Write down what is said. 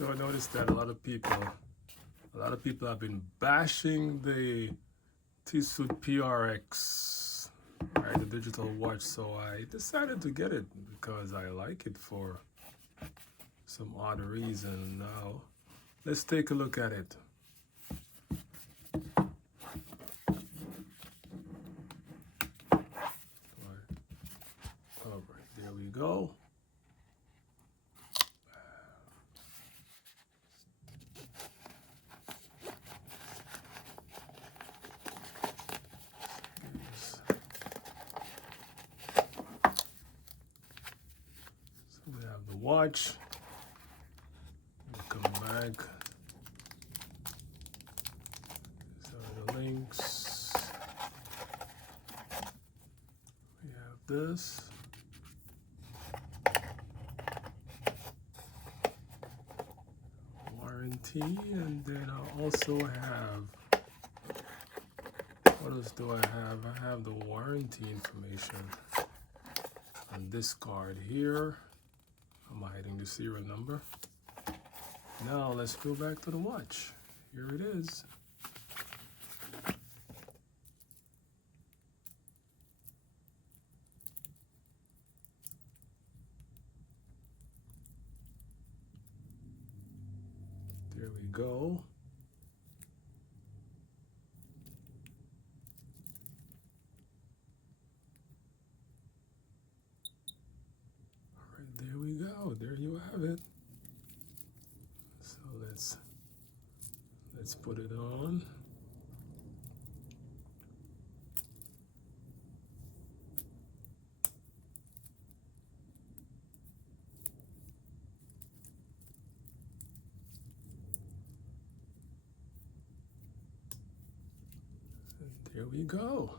So I noticed that a lot of people have been bashing the Tissot PRX, right, the digital watch. So I decided to get it because I like it for some odd reason. Now, let's take a look at it. All right, there we go. So we have the watch. We'll come back. These are the links. We have this. Warranty, and then I also have, what else do I have? I have the warranty information on this card here. I'm hiding the serial number. Now let's go back to the watch. Here it is. There we go. All right, there we go. There you have it. So let's put it on. And there we go.